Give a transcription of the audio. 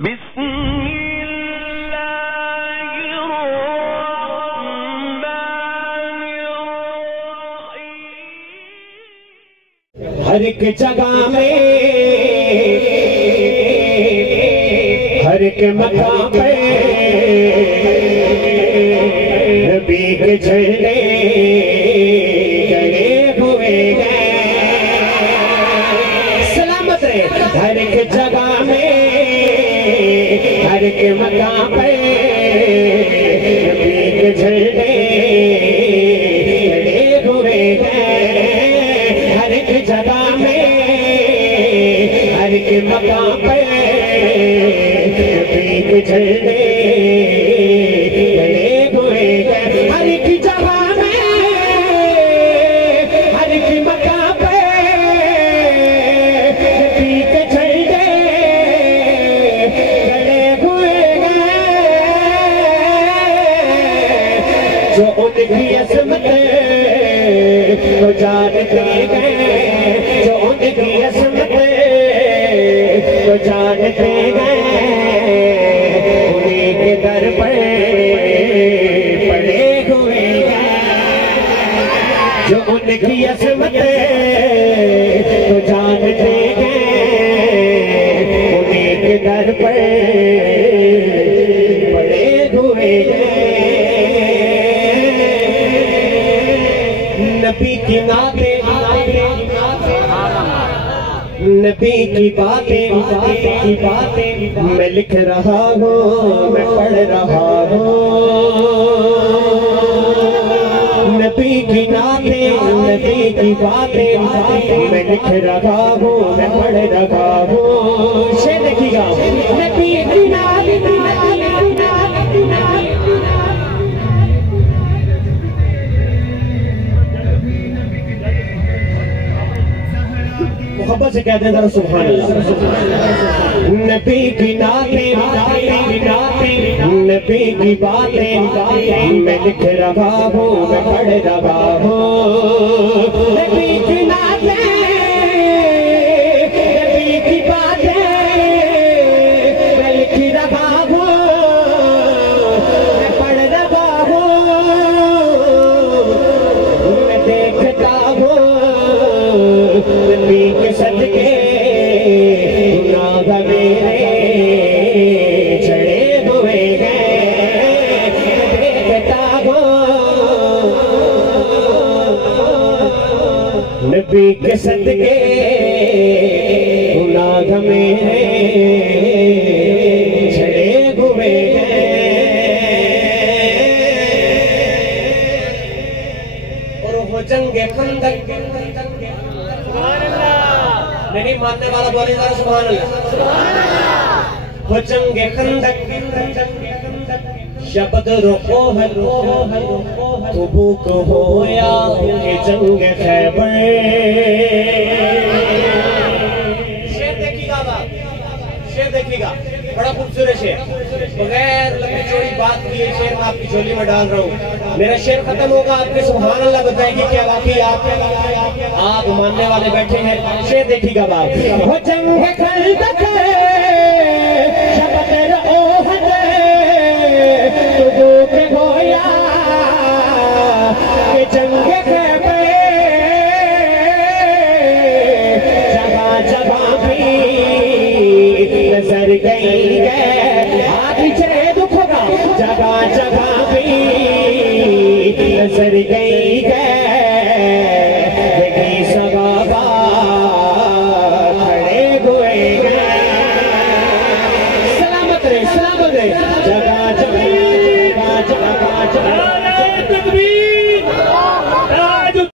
हर एक जगह में हर एक मकाम पे नबी के झंडे गड़े हुए हैं। सलामत रहे। हर एक जगह में हर एक मकाम पे नबी के झंडे गड़े हुए हैं। हर एक जगह में हर एक मकाम पे नबी के झंडे गड़े हुए हैं। हर एक जगह में हर एक मकाम पे नबी के झंडे गड़े हुए हैं। जो उनकी अज़मत तो जानते हैं, जो उनकी अज़मत तो जानते हैं, उन्हीं के दर पर पड़े हुए हैं। जो उनकी अज़मत तो जानते हैं, उन्हीं के दर पर पड़े हुए हैं। नबी की नाते नबी की बातें मैं लिख रहा हूँ, मैं पढ़ रहा हूँ। नबी की नाते नबी की बातें मैं लिख रहा हूँ, मैं पढ़ रहा हूँ। शेर देखिएगा। नबी की नाते मोहब्बत से कहते हैं जरा सुभान अल्लाह। नबी की नातें नबी की बातें मैं लिख रहा हूँ, मैं पढ़ रहा हूँ। नबी की नातें नबी की बातें मैं लिख रहा हूँ, मैं पढ़ रहा हूँ। मैं देखता हूँ नबी के सदके गुनाह मेरे चढ़े हुए हैं। देखता हूँ नबी के सदके गुनाह मेरे चढ़े हुए हैं। और वो जंगे खंदक नहीं मानने वाला बोले जरा सुभान अल्लाह। वो जंगे खंदक शब्द रोको है तुबूक होया कि जंग खैबर। शेर देखिएगा बाप, शेर देखिएगा, बड़ा खूबसूरत शेर। बगैर लंबी चौड़ी बात किए शेर मैं आपकी झोली में डाल रहा हूँ। मेरा शेर खत्म होगा, आपने सुभान अल्लाह बताएगी क्या वाकई आप मानने वाले बैठे हैं। शेर देखिएगा बाप। वो जंग खंदक शब्द रोहत तुबूक होया कि जंग खैबर। जगह जगह भी नजर गई है पीछे दुख होगा। जगह जगह भी नजर गई